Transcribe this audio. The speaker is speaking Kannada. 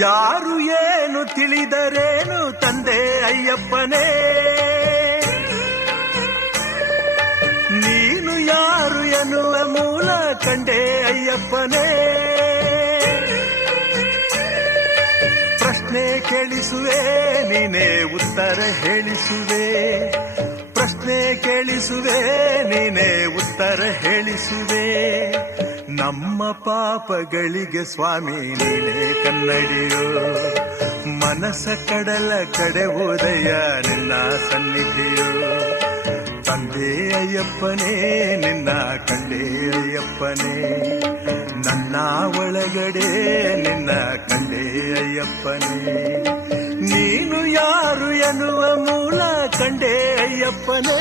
ಯಾರು ಏನು ತಿಳಿದರೇನು ತಂದೆ ಅಯ್ಯಪ್ಪನೇ, ನೀನು ಯಾರು ಎನ್ನುವ ಮೂಲ ಕಂಡೆ ಅಯ್ಯಪ್ಪನೇ. ಪ್ರಶ್ನೆ ಕೇಳಿಸುವೆ ನೀನೇ ಉತ್ತರ ಹೇಳಿಸುವೆ, ಪ್ರಶ್ನೆ ಕೇಳಿಸುವೆ ನೀನೇ ಉತ್ತರ ಹೇಳಿಸುವೆ. ನಮ್ಮ ಪಾಪಗಳಿಗೆ ಸ್ವಾಮಿ ನೀನೇ ಕನ್ನಡಿಯೋ, ಮನಸ್ಸ ಕಡಲ ಕಡೆ ಉದಯ ನಿನ್ನ ಸನ್ನಿಧಿಯೋ. ತಂದೆ ಅಯ್ಯಪ್ಪನೇ ನಿನ್ನ ಕಂಡೆ ಅಯ್ಯಪ್ಪನೇ, ನನ್ನ ಒಳಗಡೆ ನಿನ್ನ ಕಂಡೆ ಅಯ್ಯಪ್ಪನೇ. ನೀನು ಯಾರು ಎನ್ನುವ ಮೂಲ ಕಂಡೆ ಅಯ್ಯಪ್ಪನೇ.